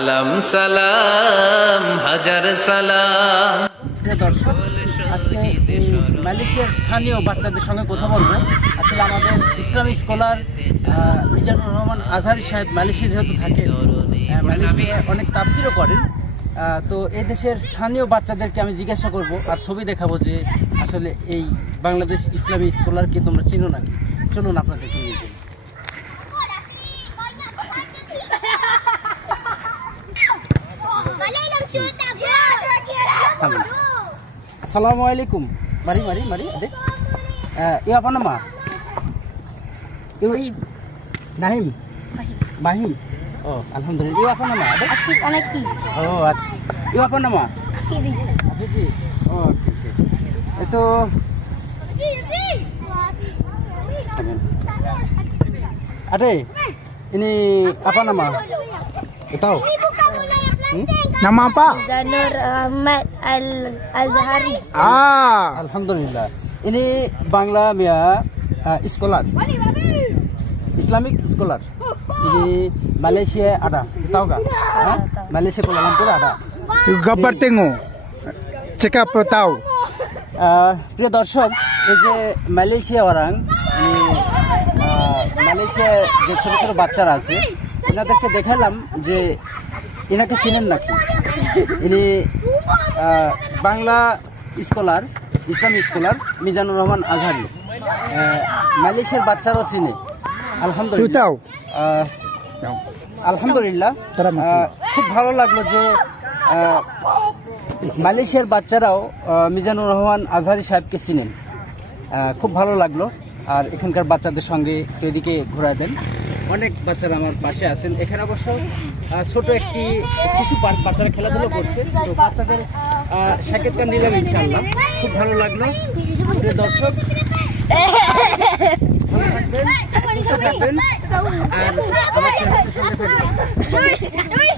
সালাম সালাম হাজার সালাম। প্রিয় দর্শক, আজকে মালয়েশিয়ার স্থানীয় বাচ্চাদের সঙ্গে কথা বলবো। আসলে আমাদের ইসলামিক স্কলার মিজানুর রহমান আজহারি সাহেব মালয়েশিয়া যেহেতু থাকে, মালয়েশিয়ায় অনেক তাফসিরও করেন। তো এই দেশের স্থানীয় বাচ্চাদেরকে আমি জিজ্ঞাসা করব আর ছবি দেখাবো যে আসলে এই বাংলাদেশ ইসলামী স্কলারকে তোমরা চিনো নাকি। চলুন আপনাদেরকে নিয়ে যাই। Assalamualaikum. Mari. Adik. Iya apa nama? Ibu Nahim. Bahim. Oh, alhamdulillah. Iya apa nama? Adik? Akif Anaki. Oh, iya apa nama? Fizi. Fizi. Oh, okay. Itu Adik, ini apa nama? Tahu? Nama apa? Zanur Ahmad Al-Azhari. Alhamdulillah. Ini Bangla Mia Scholar. Islamic Scholar. Ini Malaysia ada. Tahu enggak? Malaysia Kuala Lumpur ada. Gambar tengok. Cakap tahu. প্রিয় দর্শক, এই যে Malaysia orang, Malaysia যে ছোট ছোট বাচ্চারা আছে, এনাদেরকে দেখালাম যে এনাকে চিনেন নাকি। ইনি Bangla scholar, Islamic scholar Mizanur Rahman Azhari. মালয়েশিয়ার বাচ্চারাও চিনে। আলহামদুলিল্লাহ। আলহামদুলিল্লাহ, খুব ভালো লাগলো যে মালয়েশিয়ার বাচ্চারাও মিজানুর রহমান আজহারি সাহেবকে চিনেন। খুব ভালো লাগলো। আর এখানকার বাচ্চাদের সঙ্গে একটু এদিকে ঘোরা দেন। অনেক বাচ্চারা আমার পাশে আছেন। এখানে অবশ্য ছোট একটি শিশু পার্ক, বাচ্চারা খেলাধুলো করছে। তো বাচ্চাদের সাক্ষাৎকার নিলাম ইনশাআল্লাহ। খুব ভালো লাগলো। প্রিয় দর্শক, ভালো থাকবেন, সুস্থ থাকবেন, আর আমার চ্যানেলটির সঙ্গে থাকবেন।